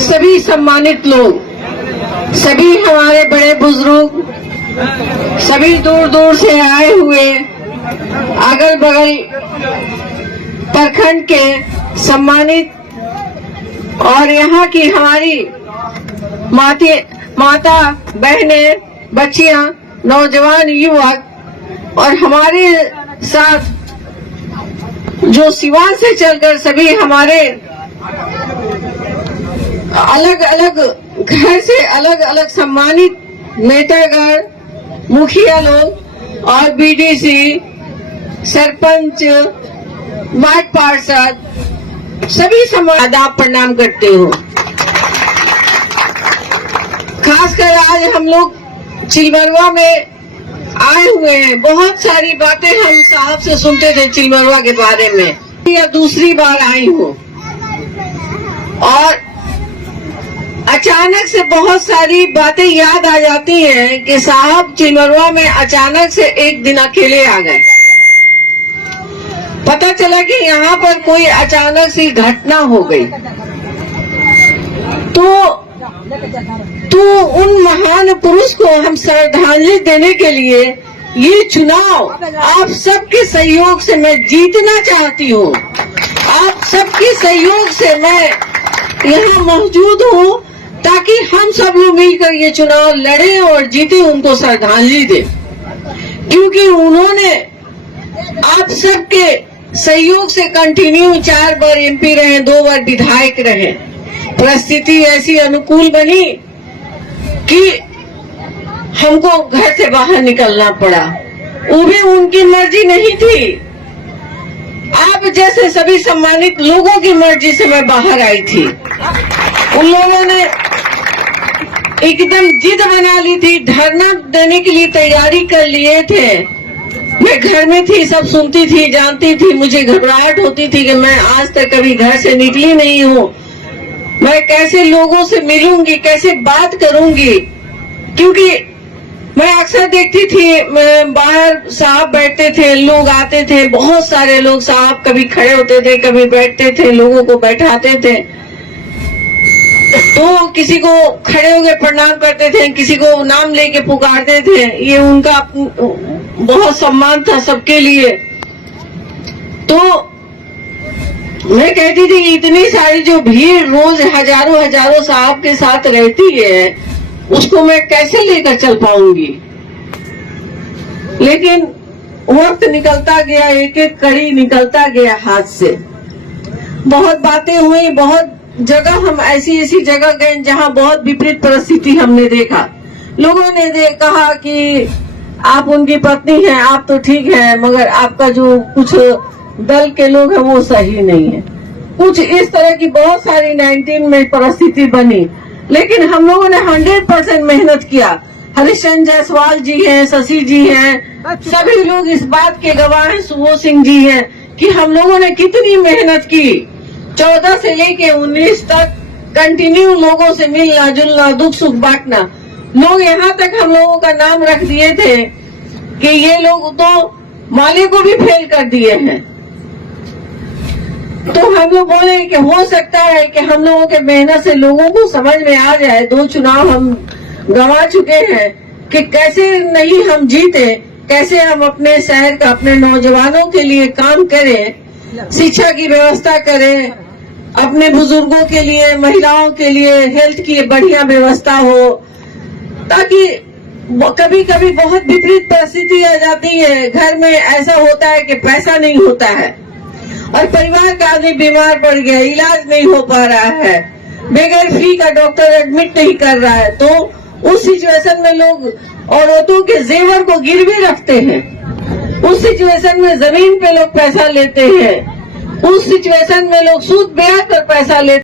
सभी सम्मानित लोग, सभी हमारे बड़े बुजुर्ग, सभी दूर दूर से आए हुए अगल बगल प्रखंड के सम्मानित और यहाँ की हमारी माता बहने, बच्चियां, नौजवान, युवक और हमारे साथ जो सिवान से चलकर सभी हमारे अलग अलग घर से अलग अलग सम्मानित नेतागण, मुखिया लोग और बीडीसी, सरपंच, वार्ड पार्षद, सभी आदाब प्रणाम करते हो। खासकर आज हम लोग चिलमरवा में आए हुए हैं। बहुत सारी बातें हम साहब से सुनते थे चिलमरवा के बारे में, या दूसरी बार आई हूँ और अचानक से बहुत सारी बातें याद आ जाती हैं कि साहब चिलमरवा में अचानक से एक दिन अकेले आ गए। पता चला कि यहाँ पर कोई अचानक सी घटना हो गई। तो उन महान पुरुष को हम श्रद्धांजलि देने के लिए ये चुनाव आप सबके सहयोग से मैं जीतना चाहती हूँ। आप सबके सहयोग से मैं यहाँ मौजूद हूँ ताकि हम सब लोग मिलकर ये चुनाव लड़े और जीते, उनको श्रद्धांजलि दे, क्योंकि उन्होंने आप सबके सहयोग से कंटिन्यू 4 बार एमपी रहे, 2 बार विधायक रहे। परिस्थिति ऐसी अनुकूल बनी कि हमको घर से बाहर निकलना पड़ा, वो भी उनकी मर्जी नहीं थी। आप जैसे सभी सम्मानित लोगों की मर्जी से मैं बाहर आई थी। उन लोगों ने एकदम जिद बना ली थी, धरना देने के लिए तैयारी कर लिए थे। मैं घर में थी, सब सुनती थी, जानती थी। मुझे घबराहट होती थी कि मैं आज तक कभी घर से निकली नहीं हूँ, मैं कैसे लोगों से मिलूंगी, कैसे बात करूंगी, क्योंकि मैं अक्सर देखती थी बाहर साहब बैठते थे, लोग आते थे, बहुत सारे लोग, साहब कभी खड़े होते थे, कभी बैठते थे, लोगों को बैठाते थे। तो किसी को खड़े होकर प्रणाम करते थे, किसी को नाम लेके पुकारते थे। ये उनका बहुत सम्मान था सबके लिए। तो मैं कहती थी इतनी सारी जो भीड़ रोज हजारों साहब के साथ रहती है, उसको मैं कैसे लेकर चल पाऊंगी। लेकिन वक्त निकलता गया, एक एक कड़ी निकलता गया हाथ से। बहुत बातें हुई, बहुत जगह हम ऐसी जगह गए जहां बहुत विपरीत परिस्थिति हमने देखा। लोगों ने कहा कि आप उनकी पत्नी हैं, आप तो ठीक है, मगर आपका जो कुछ दल के लोग हैं वो सही नहीं है। कुछ इस तरह की बहुत सारी 19 में परिस्थिति बनी, लेकिन हम लोगों ने 100% मेहनत किया। हरिश्चंद्र जायसवाल जी हैं, शशि जी हैं, सभी लोग इस बात के गवाह हैं, सुबोध सिंह जी हैं कि हम लोगों ने कितनी मेहनत की। 14 से लेके 19 तक कंटिन्यू लोगों से मिलना जुलना, दुख सुख बांटना। लोग यहाँ तक हम लोगों का नाम रख दिए थे कि ये लोग तो माले को भी फेल कर दिए हैं। तो हम लोग बोले कि हो सकता है कि हम लोगों के मेहनत से लोगों को समझ में आ जाए। 2 चुनाव हम गंवा चुके हैं कि कैसे नहीं हम जीते, कैसे हम अपने शहर का, अपने नौजवानों के लिए काम करें, शिक्षा की व्यवस्था करें, अपने बुजुर्गों के लिए, महिलाओं के लिए हेल्थ की बढ़िया व्यवस्था हो, ताकि कभी कभी बहुत विपरीत परिस्थिति आ जाती है। घर में ऐसा होता है कि पैसा नहीं होता है और परिवार का आदमी बीमार पड़ गया, इलाज नहीं हो पा रहा है, बगैर फी का डॉक्टर एडमिट नहीं कर रहा है। तो उस सिचुएशन में लोग औरतों के जेवर को गिरवी रखते हैं, उस सिचुएशन में जमीन पे लोग पैसा लेते हैं, उस सिचुएशन में लोग सूद ब्याज पर पैसा लेते हैं।